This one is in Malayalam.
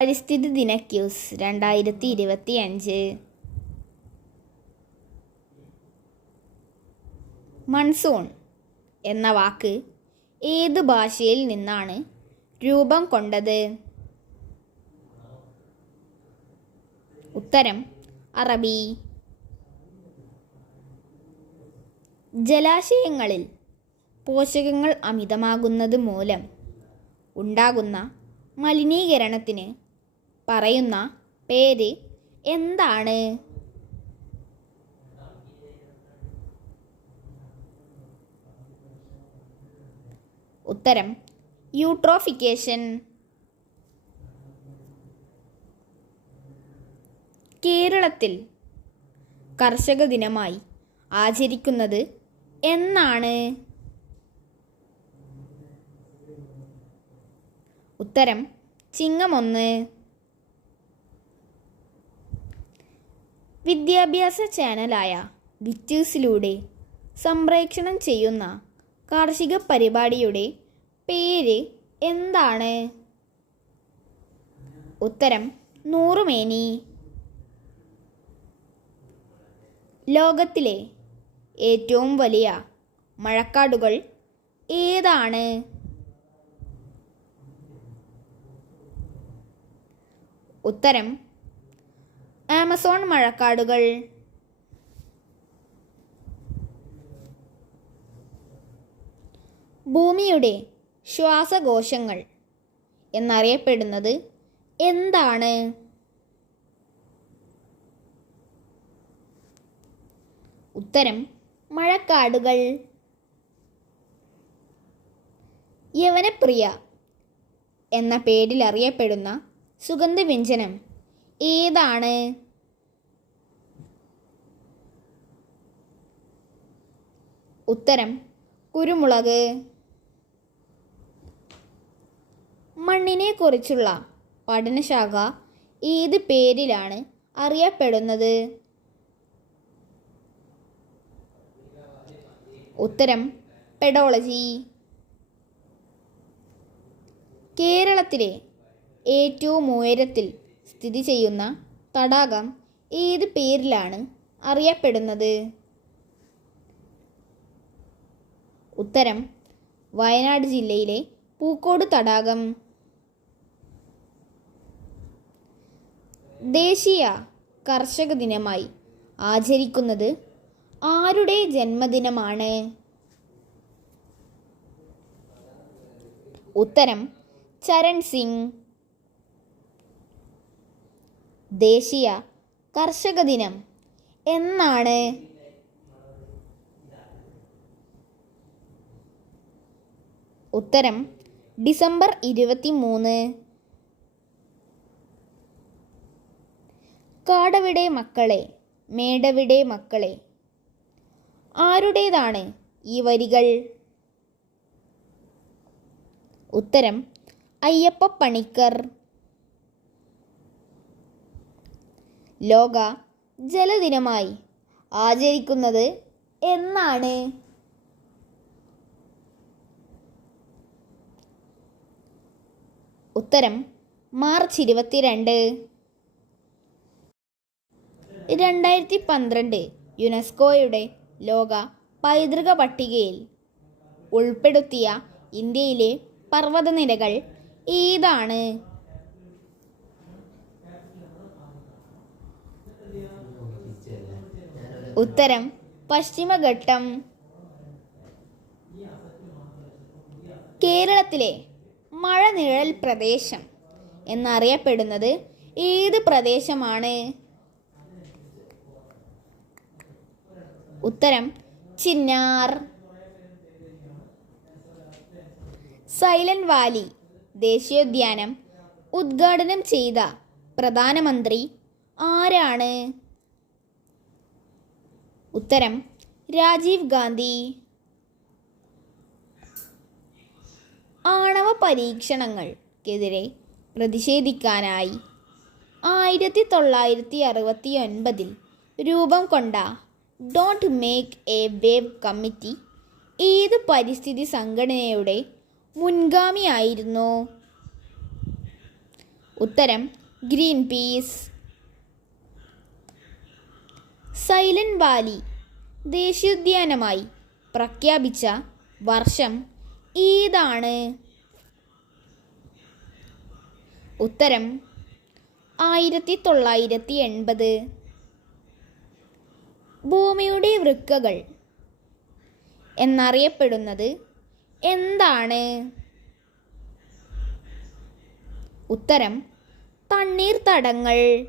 പരിസ്ഥിതി ദിന ക്യൂസ് രണ്ടായിരത്തി ഇരുപത്തി അഞ്ച് മൺസൂൺ എന്ന വാക്ക് ഏത് ഭാഷയിൽ നിന്നാണ് രൂപം കൊണ്ടത്? ഉത്തരം അറബി. ജലാശയങ്ങളിൽ പോഷകങ്ങൾ അമിതമാകുന്നത് മൂലം ഉണ്ടാകുന്ന മലിനീകരണത്തിന് പറയുന്ന പേര് എന്താണ്? ഉത്തരം യൂട്രോഫിക്കേഷൻ. കേരളത്തിൽ കർഷക ദിനമായി ആചരിക്കുന്നത് എന്നാണ്? ഉത്തരം ചിങ്ങമൊന്ന് വിദ്യാഭ്യാസ ചാനലായ വിറ്റ്യൂസിലൂടെ സംപ്രേക്ഷണം ചെയ്യുന്ന കാർഷിക പരിപാടിയുടെ പേര് എന്താണ്? ഉത്തരം നൂറുമേനി. ലോകത്തിലെ ഏറ്റവും വലിയ മഴക്കാടുകൾ ഏതാണ്? ഉത്തരം ആമസോൺ മഴക്കാടുകൾ. ഭൂമിയുടെ ശ്വാസകോശങ്ങൾ എന്നറിയപ്പെടുന്നത് എന്താണ്? ഉത്തരം മഴക്കാടുകൾ. യവനപ്രിയ എന്ന പേരിൽ അറിയപ്പെടുന്ന സുഗന്ധവ്യഞ്ജനം. ഏതാണ്? ഉത്തരം കുരുമുളക്. മണ്ണിനെ കുറിച്ചുള്ള പഠനശാഖ ഏത് പേരിലാണ് അറിയപ്പെടുന്നത്? ഉത്തരം പെഡോളജി. കേരളത്തിലെ ഏറ്റവും ഉയരത്തിൽ സ്ഥിതി ചെയ്യുന്ന തടാകം ഏത് പേരിലാണ് അറിയപ്പെടുന്നത്? ഉത്തരം വയനാട് ജില്ലയിലെ പൂക്കോട് തടാകം. ദേശീയ കർഷക ദിനമായി ആചരിക്കുന്നത് ആരുടെ ജന്മദിനമാണ്? ഉത്തരം ചരൺ സിംഗ്. ദേശീയ കർഷക ദിനം എന്നാണ്? ഉത്തരം ഡിസംബർ ഇരുപത്തി മൂന്ന് കാടവിടെ മക്കളെ മേടവിടെ മക്കളെ ആരുടേതാണ് ഈ വരികൾ? ഉത്തരം അയ്യപ്പ പണിക്കർ. ലോക ജലദിനമായി ആചരിക്കുന്നത് എന്നാണ്. ഉത്തരം മാർച്ച് ഇരുപത്തിരണ്ട്. രണ്ടായിരത്തി പന്ത്രണ്ട് യുനെസ്കോയുടെ ലോക പൈതൃക പട്ടികയിൽ ഉൾപ്പെടുത്തിയ ഇന്ത്യയിലെ പർവതനിരകൾ ഏതാണ്? ഉത്തരം പശ്ചിമഘട്ടം. കേരളത്തിലെ മഴനിഴൽ പ്രദേശം എന്നറിയപ്പെടുന്നത് ഏത് പ്രദേശമാണ്? ഉത്തരം ചിന്നാർ. സൈലന്റ് വാലി ദേശീയോദ്യാനം ഉദ്ഘാടനം ചെയ്ത പ്രധാനമന്ത്രി ആരാണ്? ഉത്തരം രാജീവ് ഗാന്ധി. ആണവ പരീക്ഷണങ്ങൾക്കെതിരെ പ്രതിഷേധിക്കാനായി ആയിരത്തി തൊള്ളായിരത്തി അറുപത്തി ഒൻപതിൽ രൂപം കൊണ്ട don't make a wave committee ഏത് പരിസ്ഥിതി സംഘടനയുടെ മുൻഗാമിയായിരുന്നു? ഉത്തരം ഗ്രീൻ പീസ് സൈലന്റ് വാലി ദേശീയോദ്യാനമായി പ്രഖ്യാപിച്ച വർഷം ഏതാണ്? ഉത്തരം ആയിരത്തി തൊള്ളായിരത്തി എൺപത് ഭൂമിയുടെ വൃക്കകൾ എന്നറിയപ്പെടുന്നത് എന്താണ്? ഉത്തരം തണ്ണീർത്തടങ്ങൾ.